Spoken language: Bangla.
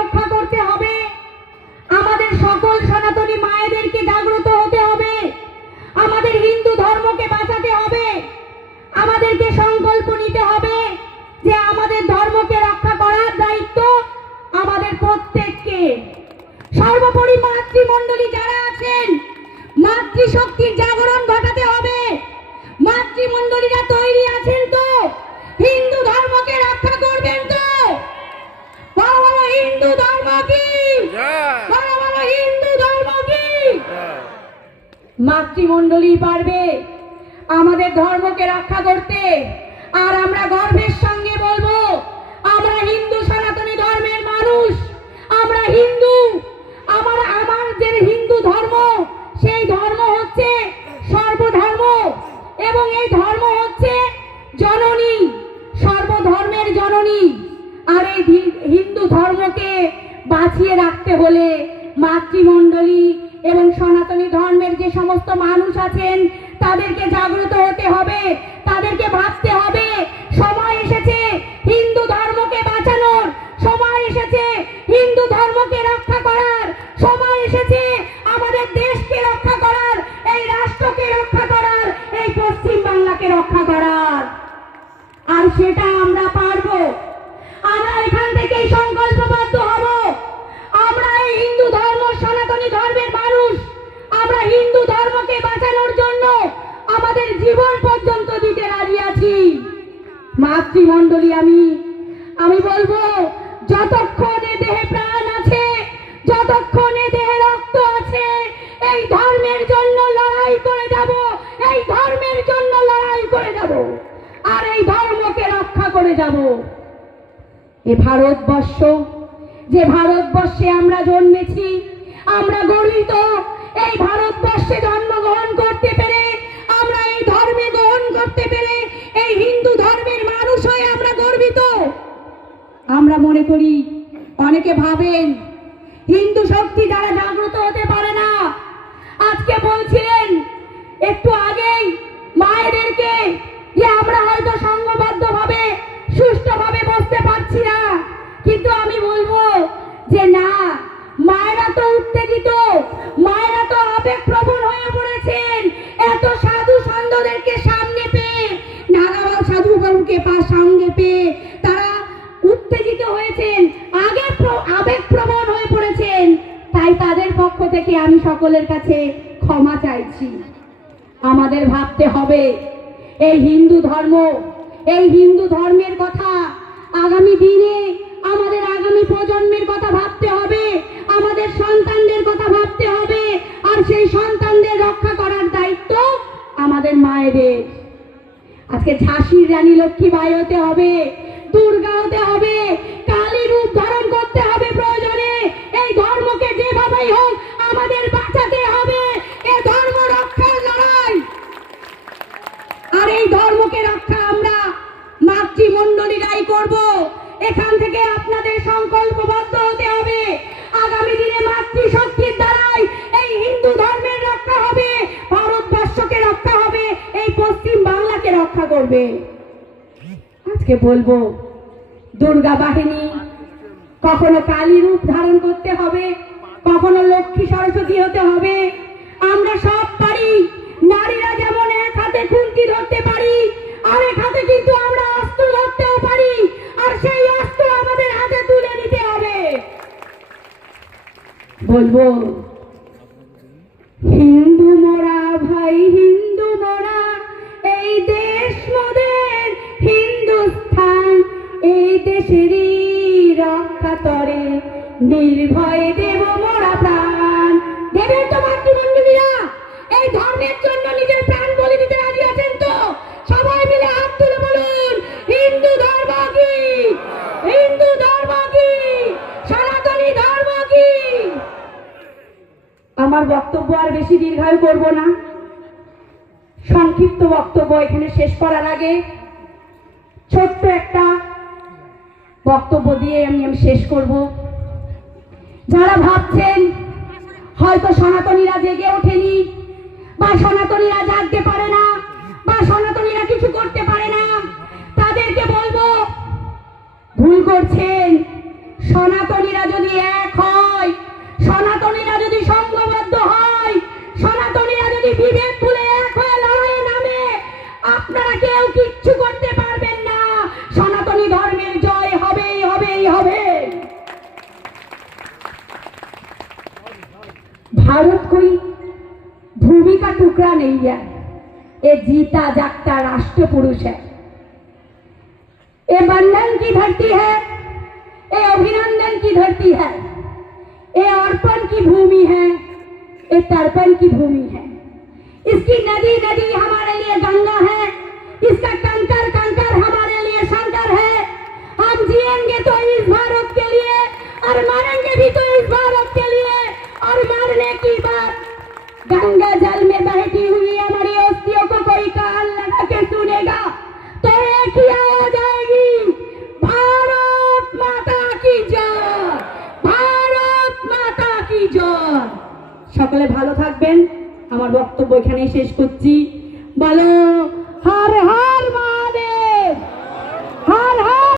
রক্ষা করতে হবে, আমাদের সকল সনাতনী মায়েদেরকে জাগ্রত হতে হবে, আমাদের হিন্দু ধর্মকে বাঁচাতে হবে, আমাদেরকে সংকল্প নিতে হবে যে আমাদের ধর্মকে রক্ষা করার দায়িত্ব আমাদের প্রত্যেককে। সর্বোপরি মাতৃমণ্ডলী যারা আছেন, মাতৃশক্তির জাগরণ ঘটাতে হবে। মাতৃমণ্ডলীরা তৈরি আছেন তো হিন্দু ধর্মকে রক্ষা করবেন তো? বড় বড় হিন্দু ধর্ম কি? বড় বড় হিন্দু ধর্ম কি? মাতৃমণ্ডলী পারবে আমাদের ধর্মকে রক্ষা করতে। আর আমরা গর্বের সঙ্গে বলবো, আমরা হিন্দু সনাতনী ধর্মের মানুষ, আমরা হিন্দু। আমার যে হিন্দু ধর্ম, সেই ধর্ম হচ্ছে সর্বধর্ম, এবং এই ধর্ম হচ্ছে জননী, সর্বধর্মের জননী। আর এই হিন্দু ধর্মকে বাঁচিয়ে রাখতে হলে মাতৃমণ্ডলী এবং সনাতনী ধর্মের যে সমস্ত মানুষ আছেন তাদেরকে জাগ্রত হতে হবে, তাদেরকে ভাবতে হবে সময় এসেছে হিন্দু ধর্মকে বাঁচানোর, সময় এসেছে হিন্দু ধর্মকে রক্ষা করার, সময় এসেছে আমাদের দেশকে রক্ষা করার, এই রাষ্ট্রকে রক্ষা করার, এই পশ্চিম বাংলাকে রক্ষা করার। আর সেটা আমরা পারবো। আমরা এখান থেকেই সংকল্পবদ্ধ হব। আমরা এই হিন্দু ধর্ম, সনাতনী ধর্মের মানুষ, আমরা হিন্দু ধর্মকে বাঁচানোর জন্য আমাদের জীবন পর্যন্ত দিতে রাজি আছি। মাতৃমণ্ডলী আমি বলবো, যতক্ষণে দেহে প্রাণ আছে, যতক্ষণে দেহে রক্ত আছে, এই ধর্মের জন্য লড়াই করে যাব, এই ধর্মের জন্য লড়াই করে যাব, আর এই ধর্মকে রক্ষা করে যাব। এ ভারতবর্ষ, যে ভারতবর্ষে আমরা জন্মেছি, আমরা গর্বিত। এই ভারতবর্ষে জন্মগ্রহণ করতে পেরে, আমরা এই ধর্মে গ্রহণ করতে পেরে, এই হিন্দু ধর্মের মানুষ হয়ে আমরা গর্বিত। আমরা মনে করি, অনেকে ভাবেন হিন্দু শক্তি দ্বারা জাগ্রত হতে পারে না। আজকে বলছিলেন একটু আগেই মায়েদেরকে যে আমরা হয়তো সংঘবদ্ধভাবে সুষ্ঠুভাবে বসতে পারছি না, কিন্তু আমি বলবো যে না, মায়েরা তো উত্তেজিত, মায়েরা তো আবেগপ্রবণ হয়ে পড়েছেন। এত সাধু সন্তদেরকে সামনে পেয়ে, নাগাবাল সাধু বাবুকে সঙ্গে পেয়ে তারা উত্তেজিত হয়েছেন, আবেগপ্রবণ হয়ে পড়েছেন। তাই তাদের পক্ষ থেকে আমি সকলের কাছে ক্ষমা চাইছি। আমাদের ভাবতে হবে এই হিন্দু ধর্ম, এই হিন্দু ধর্মের কথা আগামী দিনে আমাদের আগামী প্রজন্মের কথা ভাবতে হবে, আমাদের সন্তানদের কথা ভাবতে হবে। আর সেই সন্তানদের রক্ষা করার দায়িত্ব আমাদের মায়েদের। আজকে ঝাঁসির রানী লক্ষ্মীবাই হতে হবে, দুর্গা হতে হবে, কালী রূপ ধারণ করতে হবে প্রয়োজনে। এই ধর্মকে যেভাবেই হোক আমাদের বাঁচাতে হবে। এ ধর্ম রক্ষার লড়াই, আর এই ধর্মকে রক্ষা আমরা মাতৃমণ্ডলীরাই করব। এখান থেকে আপনাদের সংকল্পবদ্ধ হতে হবে। আগামী দিনে মাতৃশক্তির দ্বারাই এই হিন্দু ধর্মের রক্ষা হবে, ভারতবর্ষকে রক্ষা হবে, এই পশ্চিম বাংলাকে রক্ষা করবে। আজকে বলবো, দুর্গা বাহিনী কখনো কালী রূপ ধারণ করতে হবে, কখনো লক্ষ্মী সরস্বতী হতে হবে। আমরা সব পারি। নারীরা যেমন এক হাতে খুন্তি ধরতে পারি, আরেক হাতে কিন্তু আমরা অস্ত্র ধরতেও পারি, আর সেই অস্ত্র আমাদের হাতে তুলে নিতে হবে। বলবো, হিন্দু মোরা ভাই, হিন্দু মোরা, এই দেশ মোদের হিন্দুস্থান, এই দেশেরই রক্ষা তরে নির্ভয়ে দেব মোরা প্রাণ। দেবেন তো মাতৃমণ্ডলীরা? এই ধর্মের জন্য নিজের প্রাণ বলি দিতে রাজি আছেন তো? সবাই মিলে হাত তুলে বলুন, হিন্দু ধর্ম কি? হিন্দু ধর্ম কি? সনাতনী ধর্ম কি? আমার বক্তব্য আর বেশি দীর্ঘায়ু করব না। সংক্ষিপ্ত বক্তব্য এখানে শেষ করার আগে ছোট্ট একটা বক্তব্য দিয়ে আমি শেষ করব। যারা ভাবছেন হয়তো সনাতনীরা জেগে ওঠেনি, বা সনাতনীরা জাগতে পারে না, বা সনাতনীরা কিছু করতে পারে না, তাদেরকে বলবো ভুল করছেন। সনাতনীরা যদি এক হয়, সনাতনীরা যদি সংঘবদ্ধ হয়, সনাতনীরা যদি বিভেদ ভুলে এক হয়ে লড়াইয়ে নামে, আপনারা কেউ কিচ্ছু করতে পারবেন না। সনাতনী ধর্মের জয় হবেই হবেই হবে। भारत कोई भूमि का टुकड़ा नहीं है, ये जीता जागता राष्ट्र पुरुष है। ये बंधन की धरती है, ये अभिनंदन की धरती है, ये अर्पण की भूमि है, ये तर्पण की भूमि है। इसकी नदी नदी हमारे लिए गंगा है, इसका कंकर कंकर हमारे लिए शंकर है। हम जिएंगे तो इस भारत के लिए और मरेंगे भी तो इस भारत के लिए। और मरने की बात, गंगा जल में बहती हुई हमारी अस्थियों को कोई कान लगा के सुनेगा तो एक ही आवाज आएगी, भारत माता की जय, भारत माता की जय। সকলে ভালো থাকবেন। আমার বক্তব্য এখানেই শেষ করছি। বলো